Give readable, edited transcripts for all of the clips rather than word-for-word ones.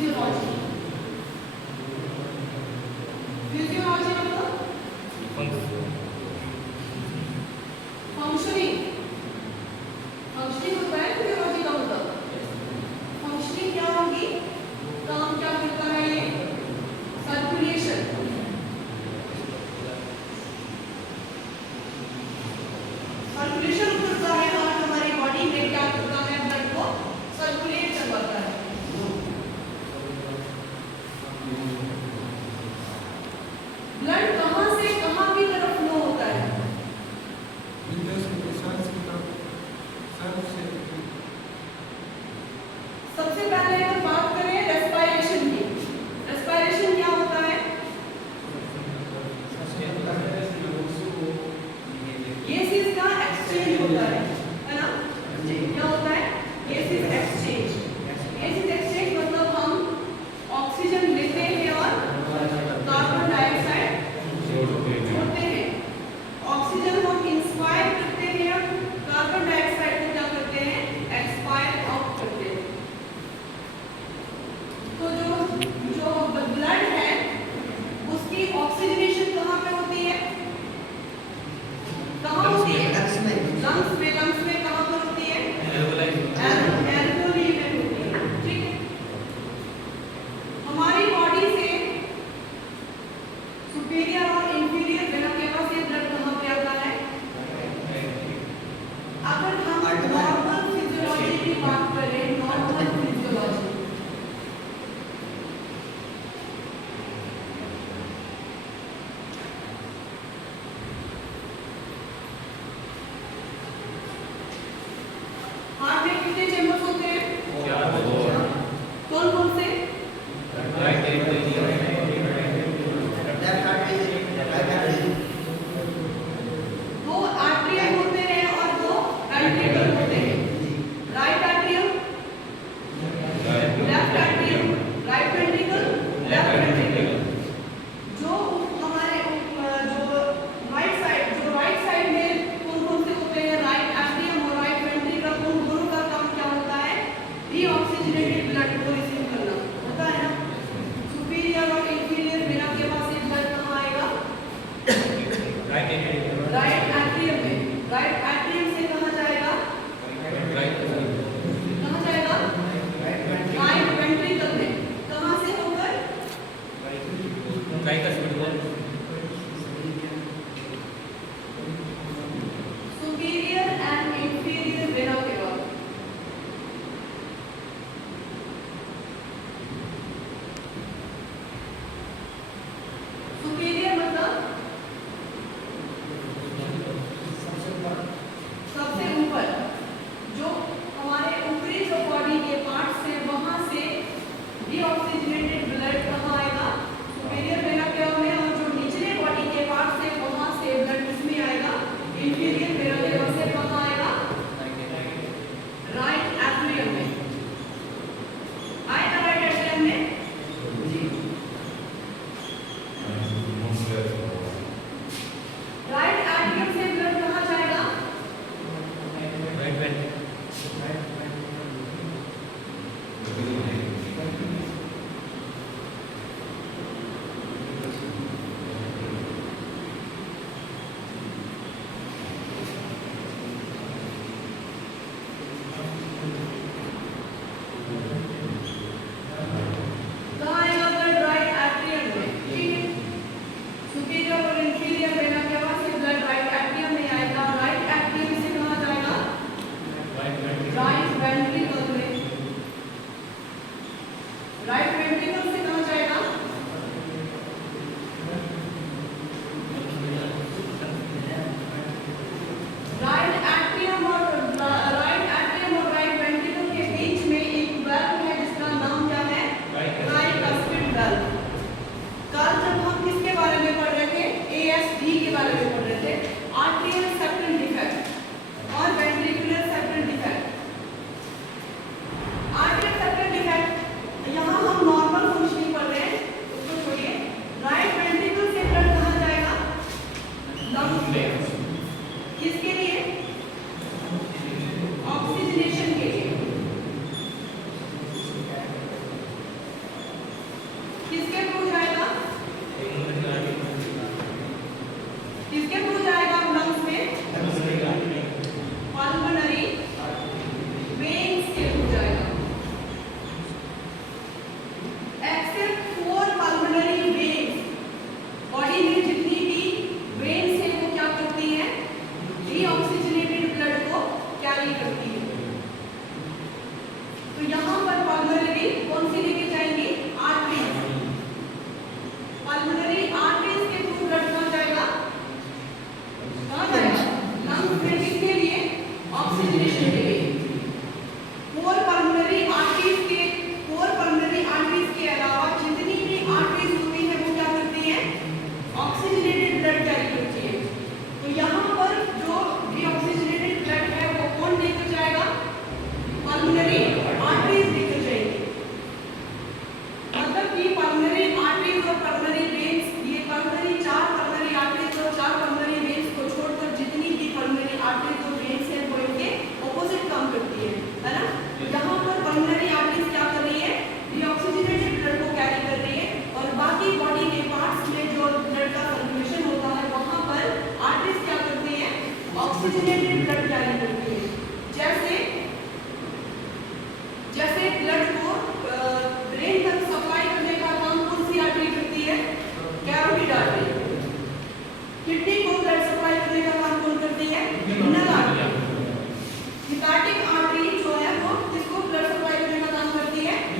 Physiology. Physiology मतलब functioning. Functioning होता है फिजियोलॉजी का मतलब। फंक्शनिंग क्या होगी? काम क्या करता है ये? सर्कुलेशन। सर्कुलेशन करता है और हमारी बॉडी में क्या करता है? ब्लड को सर्कुलेट करवाता है।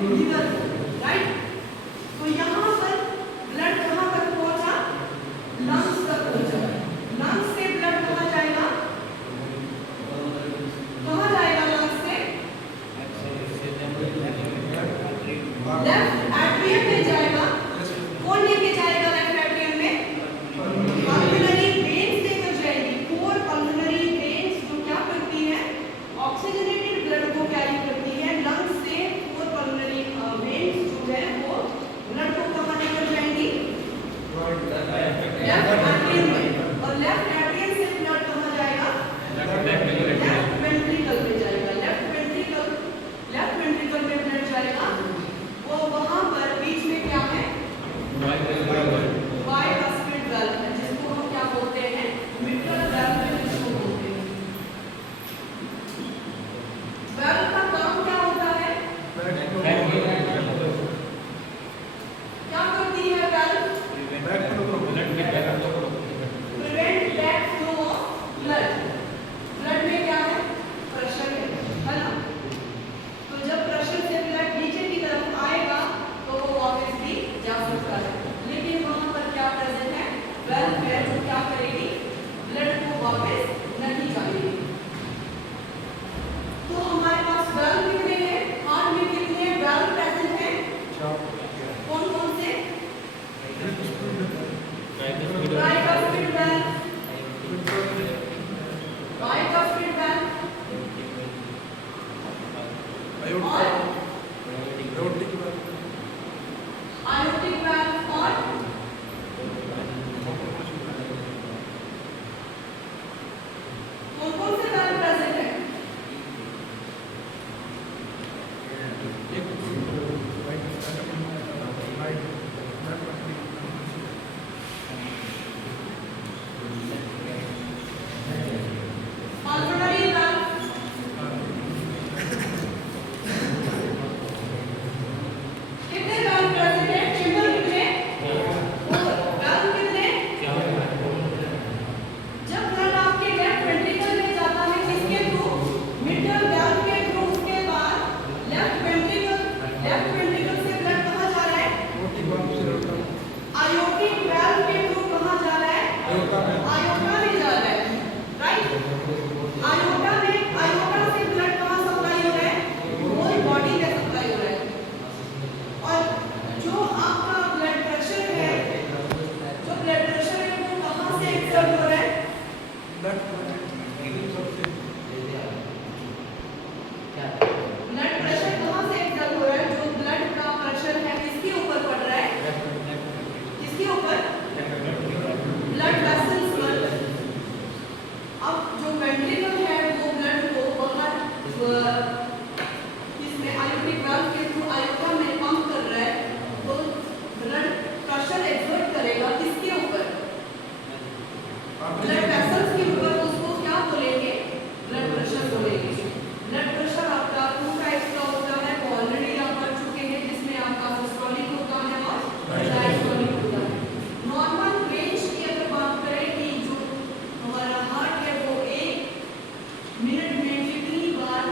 Liver, right. तो यहाँ पर ब्लड कहाँ तक पहुँचा, लंग्स तक पहुँचा। लंग्स से ब्लड कहाँ जाएगा, कहाँ जाएगा लंग्स से, लेफ्ट एट्रियम में जाएगा। कौन लेके जाएगा लेफ्ट एट्रियम में, पल्मोनरी वेन्स लेकर जाएगी। 4 पल्मोनरी वेन्स जो क्या करती है, ऑक्सीजनेटेड ब्लड को कैरी करती है। लंग्स से 4 पल्मोनरी वेन्स जो है वो ब्लड को कहाँ लेकर जाएंगी, लेफ्ट एट्रियम में। और लेफ्ट एट्रियम से ब्लड कहाँ जाएगा, लेफ्ट वेंट्रिकल में जाएगा। लेफ्ट वेंट्रिकल में ब्लड जाएगा। वो वहां पर बीच में क्या है, बाइकास्पिड वाल्व है, जिसको हम क्या बोलते हैं, मिट्रल वाल्व जिसको बोलते हैं। वाल्व का काम क्या होता है, क्या करती है valve, prevent back flow of blood. Blood में क्या है, प्रेशर है ना। तो जब प्रेशर से ब्लड नीचे की तरफ आएगा तो वो वापस भी जा सकता है, लेकिन वहां पर क्या प्रेजेंट है, वाल्व है जो क्या करेगी, ब्लड को वापस नहीं जाएगी। तो हमारे पास वाल्व कितने हैं, हार्ट में कितने वाल्व प्रेजेंट हैं, कौन कौन से, ट्राइकास्पिड वाल्व, बाइकास्पिड वाल्व और आयोटिक वाल्व और कौन से वाल्व प्रेजेंट है, पल्मोनरी वाल्व, कितने वाल्व प्रेजेंट है, चैम्बर कितने, वाल्व कितने। जब ब्लड आपके लेफ्ट वेंट्रिकल में जाता है किसके थ्रू, मिट्रल वाल्व के थ्रू, उसके बाद लेफ्ट वेंट्रिकल से ब्लड कहाँ जा रहा है, आयोटिक वाल्व के थ्रू कहाँ जा रहा है, आयोटा में जा रहा है, राइट। आयोटा से ब्लड कहाँ सप्लाई हो रहा है, होल बॉडी में सप्लाई हो रहा है। और जो आपका ब्लड प्रेशर है, वो कहाँ से एक्सर्ट हो रहा है, ब्लड प्रेशर कहाँ से एक्सर्ट हो रहा है, जो ब्लड का प्रेशर है किसके ऊपर पड़ रहा है, किसके ऊपर, ब्लड वेसल्स पर। अब जो वेंट्रिकल है वो ब्लड को बाहर इसमें आयोटिक वाल्व के थ्रू आयोटा में पंप कर रहा है, तो ब्लड प्रेशर एक्सर्ट करेगा किसके ऊपर, ब्लड वेसल्स के ऊपर। उसको क्या बोलेंगे, ब्लड प्रेशर बोलेंगे। ब्लड प्रेशर आपका 2 टाइप्स का होता है, वो ऑलरेडी आप पढ़ चुके हैं, जिसमें आपका सिस्टोलिक होता है और डायस्टोलिक होता है। नॉर्मल रेंज की अगर बात करें कि जो हमारा हार्ट है वो 1 मिनट में कितनी बार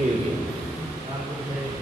ठीक है।